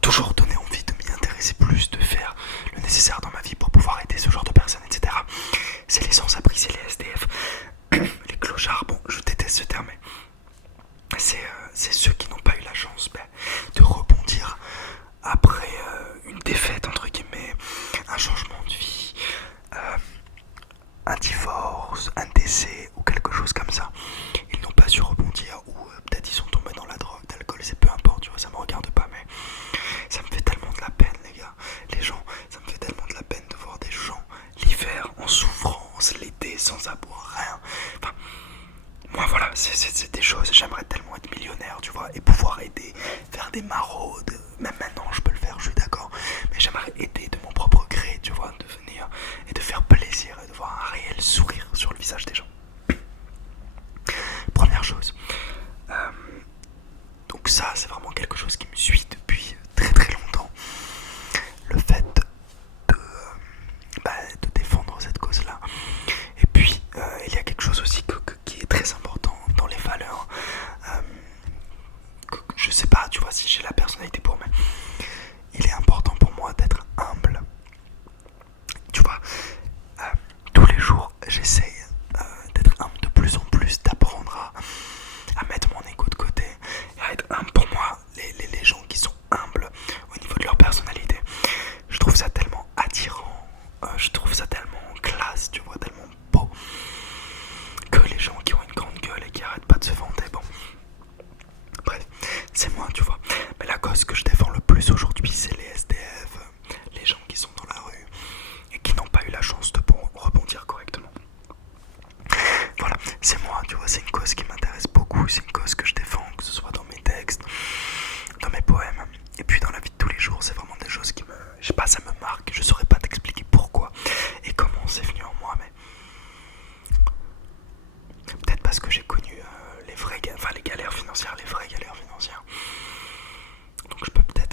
toujours donné envie de m'y intéresser plus, de faire le nécessaire dans ma vie pour pouvoir aider ce genre de personnes, etc. C'est les sans-abri, c'est les SDF, les clochards. Bon, je déteste ce terme, mais c'est ceux qui n'ont pas eu la chance de rebondir après une défaite, entre guillemets, un changement de vie, un divorce, un décès ou quelque chose comme ça. Ils n'ont pas su rebondir ou peut-être ils sont tombés dans la drogue, l'alcool, c'est peu importe, tu vois, ça me regarde pas, mais ça me fait tellement de la peine, les gars. Les gens, ça me fait tellement de la peine de voir des gens l'hiver en souffrance, l'été sans avoir rien. Enfin, moi voilà, c'est des choses, j'aimerais tellement être millionnaire, tu vois, et pouvoir aider, faire des maraudes. Même maintenant je peux le faire, je suis d'accord, mais j'aimerais aider de mon propre gré, tu vois, de venir et de faire plaisir et de voir un réel sourire sur le visage des gens. Première chose. Donc ça, c'est vraiment quelque chose qui me suit depuis très très longtemps. Le fait de défendre cette cause-là. Et puis, il y a quelque chose aussi qui est très important dans les valeurs. Je sais pas, tu vois, si j'ai la personnalité pour, mais il est important pour moi d'être humble. Tu vois, tous les jours, j'essaye d'être humble de plus en plus, d'apprendre à mettre mon ego de côté et à être humble. Pour moi, les gens qui sont humbles au niveau de leur personnalité, je trouve ça tellement attirant, je trouve ça tellement classe, tu vois, tellement beau, que les gens qui ont une grande gueule et qui arrêtent pas de se vanter. Bon, bref, c'est moi, tu vois. Mais la cause que je défends le plus aujourd'hui, c'est les SDF, les gens qui sont dans la rue et qui n'ont pas eu la chance de rebondir correctement. Voilà, c'est moi, tu vois, c'est une cause qui m'intéresse beaucoup, c'est une cause que je défends, que ce soit dans mes textes, dans mes poèmes, et puis dans la vie de tous les jours. C'est vraiment des choses qui me, je sais pas, ça me marque. Je saurais pas t'expliquer pourquoi et comment c'est venu en moi, mais peut-être parce que j'ai connu les vraies, enfin les galères financières, les vraies galères financières. Donc je peux peut-être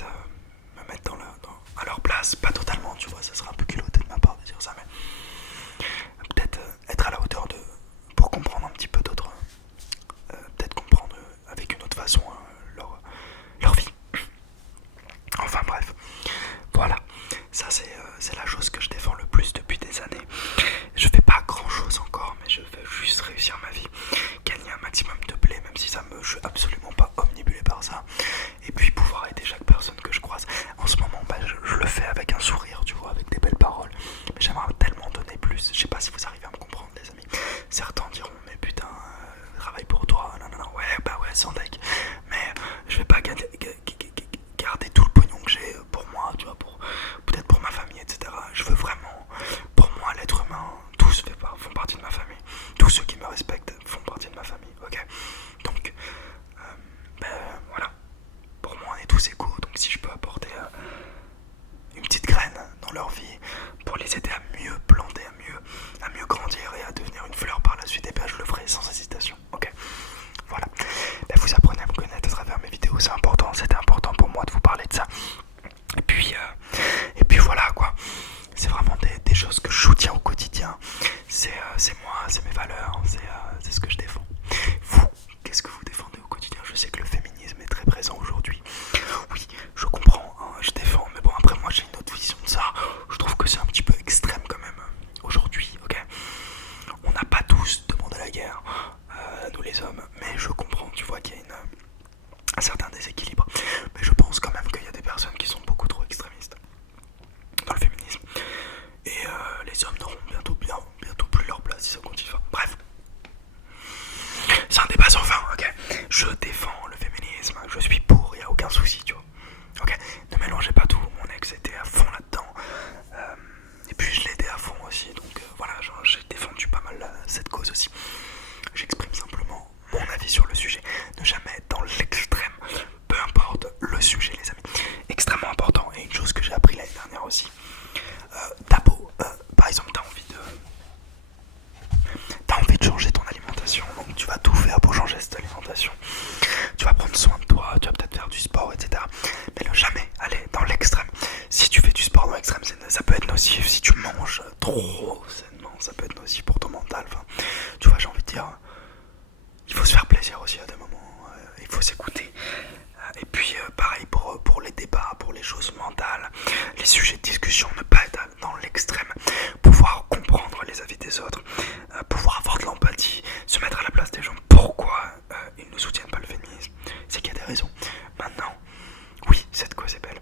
les choses mentales, les sujets de discussion, ne pas être dans l'extrême, pouvoir comprendre les avis des autres, pouvoir avoir de l'empathie, se mettre à la place des gens. Pourquoi ils ne soutiennent pas le féminisme? C'est qu'il y a des raisons. Maintenant, oui, cette cause est belle.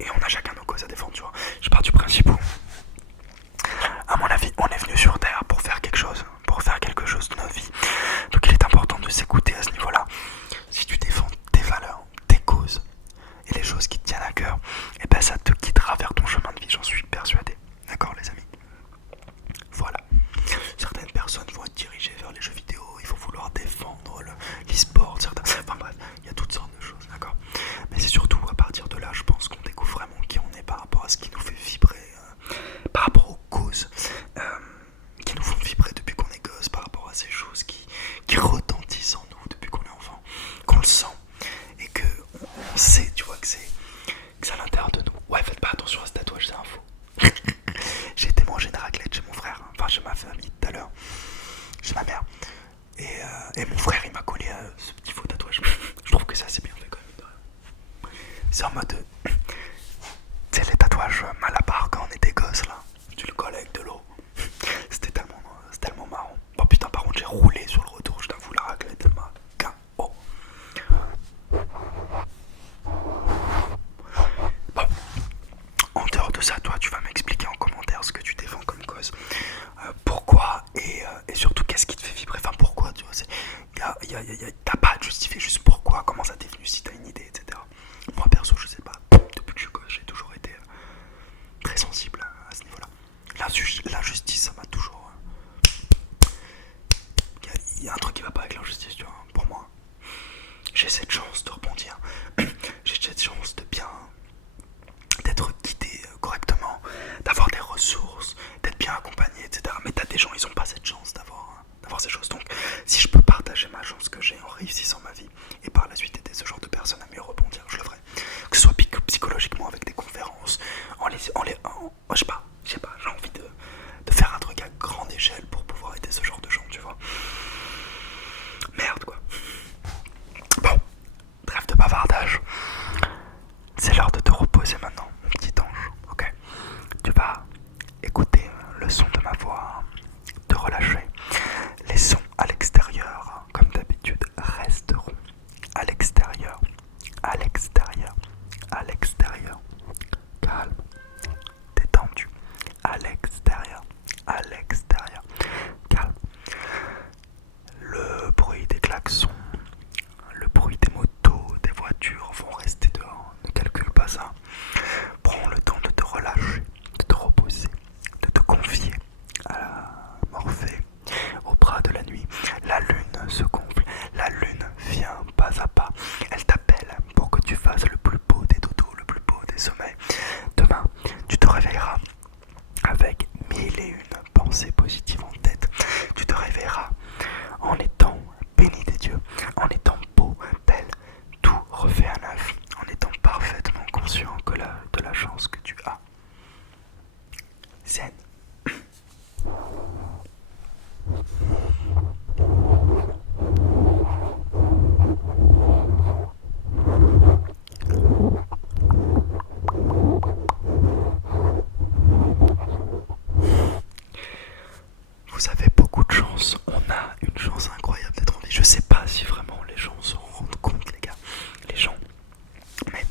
Et on a chacun nos causes à défendre, tu vois. Je pars du principe où, à mon avis, on est venu sur Terre pour faire quelque chose de notre vie. Donc il est important de s'écouter à ce niveau-là. Si tu défends tes valeurs, tes causes et les choses qui te tiennent à cœur, et ben ça te guidera vers ton chemin de vie, j'en suis persuadé. D'accord les amis? Voilà. Certaines personnes vont être dirigées vers les jeux vidéo, il faut vouloir défendre l'e-sport, enfin bref, il y a toutes sortes de choses, d'accord? Mais c'est surtout à partir de là, je pense qu'on découvre vraiment qui on est par rapport à ce qui nous fait vibrer, par rapport aux causes qui nous font vibrer depuis qu'on est gosse, par rapport à ces choses qui retentissent en nous depuis qu'on est enfant, qu'on le sent et que on sait, tu vois, que c'est à l'intérieur de nous. Ouais, faites pas attention à ce tatouage, c'est un faux. J'ai été manger une raclette chez mon frère, enfin chez ma famille tout à l'heure, chez ma mère. Et mon frère il m'a collé ce petit faux tatouage. Je trouve que c'est assez bien fait quand même. C'est en mode, tu sais, les tatouages Malabar quand on était gosse là, tu le colles avec de l'eau. C'était tellement marrant. Oh putain, par contre j'ai roulé sur le retour, je t'avoue, la raclette elle m'a KO. Bon, en dehors de ça, toi tu vas m'expliquer en commentaire ce que tu défends comme cause, pourquoi et surtout qu'est-ce qui te fait vibrer, enfin pourquoi, tu vois, t'as pas à te justifier, juste pourquoi, comment ça t'est venu, si t'as une idée, etc. Moi perso je sais pas, depuis que je suis gosse j'ai toujours été très sensible à ce niveau-là. L'injustice ça m'a toujours... Il y a un truc qui va pas avec l'injustice, tu vois, pour moi. J'ai cette chance de rebondir, j'ai cette chance de bien... d'être guidé correctement, d'avoir des ressources, d'être bien accompagné, etc. Mais t'as des gens, ils ont pas cette chance d'avoir ces choses. Donc, si je peux partager ma chance que j'ai en réussissant ma vie et par la suite aider ce genre de personnes à mieux rebondir, je le ferai. Que ce soit psychologiquement avec des conférences, je sais pas, j'ai envie de faire un truc à grande échelle pour pouvoir aider ce genre de gens, tu vois. Merde, quoi. Bon, trêve de bavardage. C'est l'heure de te reposer maintenant, mon petit ange, ok? Tu vas écouter le son de ma voix, te relâcher. Les sons à l'extérieur, comme d'habitude, resteront à l'extérieur, à l'extérieur, à l'extérieur. Calme, détendu, à l'extérieur, calme. Le bruit des klaxons, le bruit des motos, des voitures vont rester dehors. Ne calcule pas ça. Prends le temps de te relâcher, de te reposer, de te confier à Morphée, au bras de la nuit. La lune se gonfle, la lune vient pas à pas. Elle t'appelle pour que tu fasses le plus beau des dodos, le plus beau des sommeils. Demain, tu te réveilleras avec 1001 pensées positives en tête. Tu te réveilleras en étant béni des dieux, en étant beau, belle, tout refait à neuf, en étant parfaitement conscient de la chance que tu as. Zen. Vous avez beaucoup de chance, on a une chance incroyable d'être en vie. Je sais pas si vraiment les gens se rendent compte, les gars, les gens, mais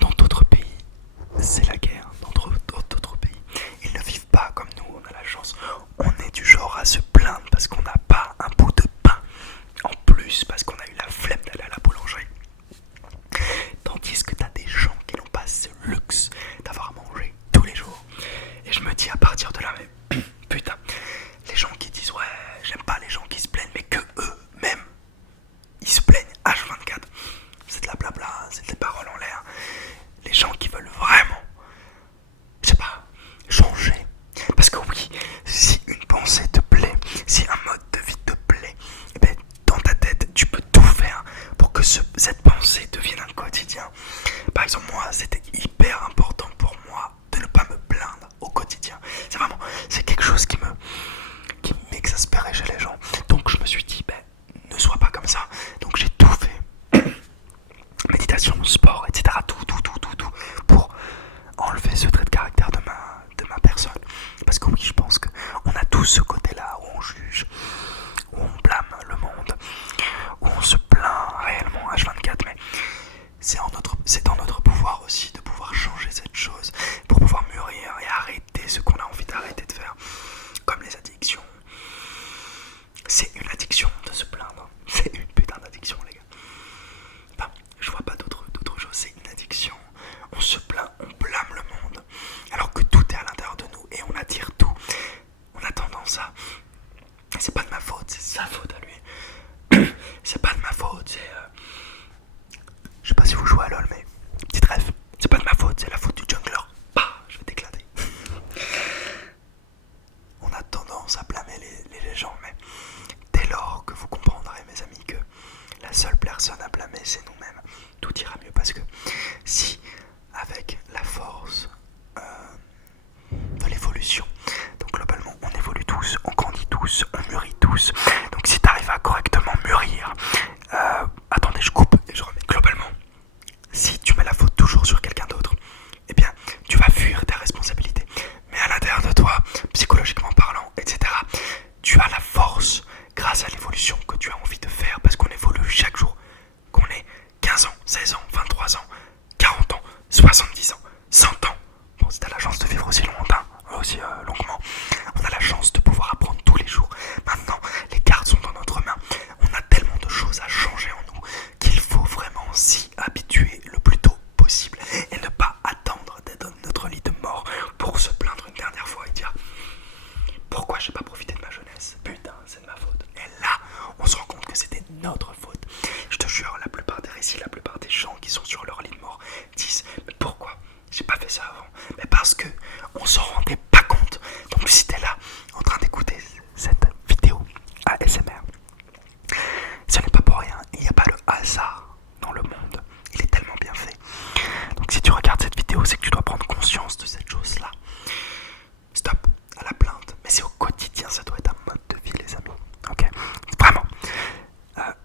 dans d'autres pays, c'est la guerre. Dans d'autres pays, ils ne vivent pas comme nous, on a la chance. On est du genre à se plaindre parce qu'on n'a pas un bout de pain, en plus parce qu'on a eu la flemme d'aller à la boulangerie. Tandis que t'as des gens qui n'ont pas ce luxe d'avoir à manger tous les jours. Et je me dis à partir de là, mais putain, les gens qui disent ouais, j'aime pas les gens qui se plaignent, mais que eux-mêmes, ils se plaignent H24. C'est de la blabla, c'est des paroles en l'air. Les gens qui veulent vraiment, je sais pas, changer. Parce que oui, si une pensée te plaît, si un mode de vie te plaît, eh ben, dans ta tête, tu peux tout faire pour que cette pensée devienne un quotidien. Par exemple, moi, c'était hyper important pour moi de ne pas me plaindre au quotidien. C'est quelque chose qui m'exaspérait chez les gens. Donc je me suis dit, ne sois pas comme ça. Donc j'ai tout fait. Méditation, sport, etc. Tout. se plaint, on blâme le monde, alors que tout est à l'intérieur de nous et on attire tout. On a tendance à... C'est pas de ma faute, c'est sa faute à lui. C'est pas de ma faute, c'est... Je sais pas si vous jouez à LoL, mais... Petite rêve. C'est pas de ma faute, c'est la faute du jungler. Bah, je vais t'éclater. On a tendance à blâmer les gens, mais dès lors que vous comprendrez, mes amis, que la seule personne à blâmer, c'est nous-mêmes, tout ira mieux. Parce que si, avec la force de l'évolution, donc globalement, on évolue tous, on grandit tous, on mûrit tous. Donc si tu arrives à correctement mûrir, attendez, je coupe et je remets. Globalement, si tu mets la faute toujours sur quelqu'un d'autre, eh bien, tu vas fuir tes responsabilités. Mais à l'intérieur de toi, psychologiquement parlant, etc., tu as la force, grâce à l'évolution que tu as envie de faire, parce qu'on évolue chaque jour. Qu'on ait 15 ans, 16 ans, 23 ans, 40 ans, 70 ans, 100 ans. Bon, si t'as la chance de vivre aussi longtemps, aussi longuement, on a la chance de pouvoir apprendre tous les jours. Maintenant, les cartes sont dans notre main. On a tellement de choses à changer en nous qu'il faut vraiment s'y habituer le plus tôt possible et ne pas attendre d'être dans notre lit de mort pour se plaindre une dernière fois et dire pourquoi j'ai pas profité de ma jeunesse. Putain, c'est de ma faute. Et là, on se rend compte que c'était notre faute. Je te jure, la plupart des récits, la plupart des gens qui sont sur leur lit de mort disent mais pourquoi j'ai pas fait ça avant? Mais parce que on s'en rendait pas compte. Donc si t'es là en train d'écouter cette vidéo ASMR, ce n'est pas pour rien. Il n'y a pas le hasard dans le monde. Il est tellement bien fait. Donc si tu regardes cette vidéo, c'est que tu dois prendre conscience de cette chose-là. Stop à la plainte. Mais c'est au quotidien, ça doit être un mode de vie, les amis. Ok? Vraiment.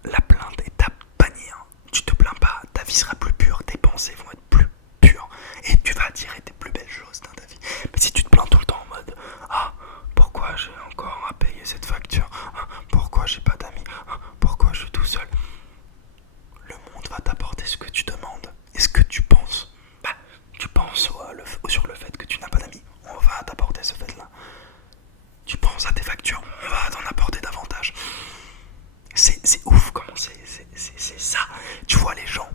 La plainte est à bannir. Tu te plains pas, ta vie sera plus pure, tes pensées vont être plus pures et tu vas attirer tes plus belles choses dans ta vie. Mais si tu te plains tout le temps en mode ah, pourquoi j'ai encore à payer cette facture, ah, pourquoi j'ai pas d'amis, ah, pourquoi je suis tout seul, le monde va t'apporter ce que tu demandes. Et ce que tu penses, bah, tu penses sur le fait que tu n'as pas d'amis, on va t'apporter ce fait-là. Tu penses à tes factures, on va t'en apporter davantage. C'est ouf comment c'est ça. Tu vois les gens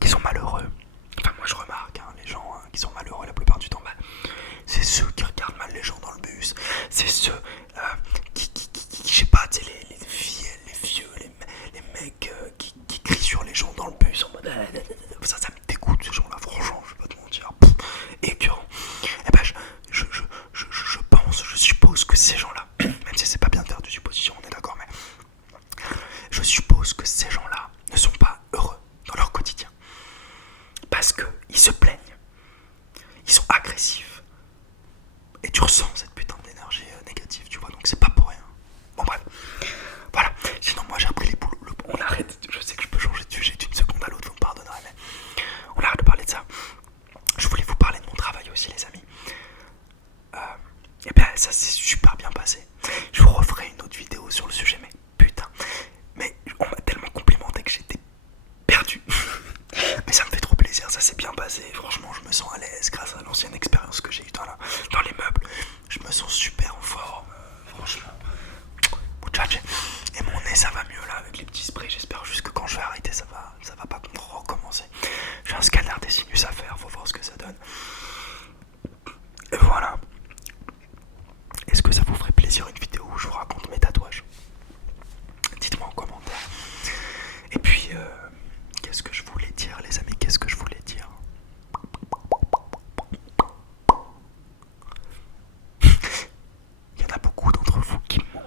qui sont malheureux. Enfin moi je remarque les gens qui sont malheureux la plupart du temps. Bah, c'est ceux qui regardent mal les gens dans le bus. C'est ceux qui je sais pas, tu sais, les filles, les vieux, les mecs qui crient sur les gens dans le bus en mode ça me dégoûte ces gens-là, franchement, je vais pas te mentir. Écœurant. Et ben je pense, je suppose que ces gens-là, même si c'est pas bien de faire de supposition, on est d'accord, mais je suppose que ces gens-là ne sont pas heureux dans leur quotidien. Parce qu'ils se plaignent. Ils sont agressifs. Et tu ressens cette putain d'énergie négative, tu vois, donc c'est pas pour rien. Bon bref. Voilà. Sinon moi j'ai repris les boulots. On arrête, je sais que je peux changer de sujet d'une seconde à l'autre, vous me pardonnerez, mais on arrête de parler de ça. Je voulais vous parler de mon travail aussi, les amis. Et bien ça s'est super bien passé. Je vous referai une autre vidéo sur le sujet, mais putain. Mais on m'a tellement complimenté que j'étais perdu. Mais ça me fait trop plaisir, ça s'est bien passé. Franchement, je me sens à l'aise grâce à l'ancienne expérience que j'ai eue dans les meubles. Je me sens super en forme, franchement. Muchacho. Et mon nez, ça va mieux là avec les petits sprays. J'espère juste que quand je vais arrêter, ça va pas recommencer. J'ai un scanner des sinus à faire, faut voir ce que ça donne. Et voilà. Est-ce que ça vous ferait plaisir une vidéo où je vous raconte mes tatouages? Dites-moi en commentaire. Et puis, qu'est-ce que je voulais dire, les amis? Qu'est-ce que je voulais dire? Il y en a beaucoup d'entre vous qui m'ont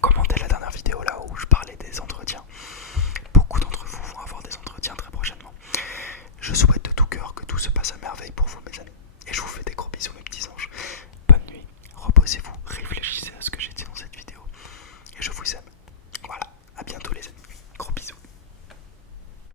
commenté la dernière vidéo là où je parlais des entretiens. Beaucoup d'entre vous vont avoir des entretiens très prochainement. Je souhaite de tout cœur que tout se passe à merveille pour vous, mes amis. Et je vous fais des